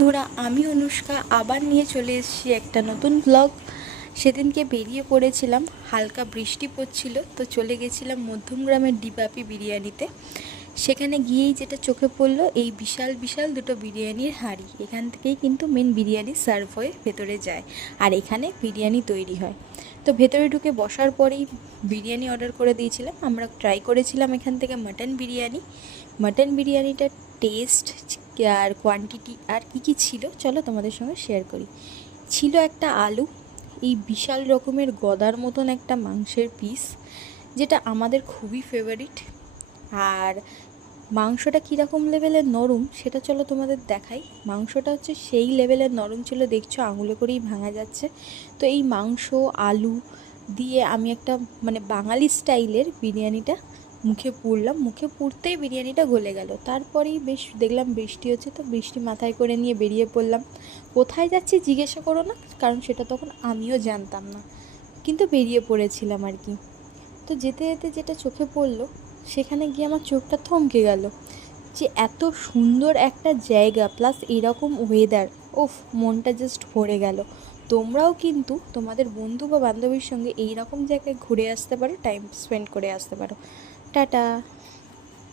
বন্ধুরা, আমি অনুষ্কা আবার নিয়ে চলে এসেছি একটা নতুন ব্লগ। সেদিনকে বেরিয়ে পড়েছিলাম, হালকা বৃষ্টি পড়ছিল, তো চলে গেছিলাম মধ্যমগ্রামের ডিবাপি বিরিয়ানিতে। সেখানে গিয়েই যেটা চোখে পড়লো, এই বিশাল বিশাল দুটো বিরিয়ানির হাঁড়ি। এখান থেকেই কিন্তু মেন বিরিয়ানি সার্ভ হয়ে ভেতরে যায়, আর এখানে বিরিয়ানি তৈরি হয়। তো ভেতরে ঢুকে বসার পরেই বিরিয়ানি অর্ডার করে দিয়েছিলাম। আমরা ট্রাই করেছিলাম এখান থেকে মাটন বিরিয়ানি। মাটন বিরিয়ানিটার টেস্ট আর কোয়ান্টিটি আর কী ছিল, চলো তোমাদের সঙ্গে শেয়ার করি। ছিল একটা আলু, এই বিশাল রকমের গদার মতন একটা মাংসের পিস, যেটা আমাদের খুবই ফেভারিট। আর মাংসটা কীরকম লেভেলের নরম সেটা চলো তোমাদের দেখাই। মাংসটা হচ্ছে সেই লেভেলের নরম ছিল, দেখছো আঙুলে করেই ভাঙা যাচ্ছে। তো এই মাংস আলু দিয়ে আমি একটা বাঙালি স্টাইলের বিরিয়ানিটা মুখে পুরলাম। মুখে পুরতেই বিরিয়ানিটা গলে গেল। তারপরেই বেশ দেখলাম বৃষ্টি হচ্ছে, তো বৃষ্টি মাথায় করে নিয়ে বেরিয়ে পড়লাম। কোথায় যাচ্ছি জিজ্ঞাসা করো না, কারণ সেটা তখন আমিও জানতাম না, কিন্তু বেরিয়ে পড়েছিলাম আর কি। তো যেতে যেতে যেটা চোখে পড়লো, সেখানে গিয়ে আমার চোখটা থমকে গেল, যে এত সুন্দর একটা জায়গা প্লাস এরকম ওয়েদার, ওফ, মনটা জাস্ট ভরে গেল। তোমরাও কিন্তু তোমাদের বন্ধু বা বান্ধবীর সঙ্গে এই রকম জায়গায় ঘুরে আসতে পারো, টাইম স্পেন্ড করে আসতে পারো। টাটা।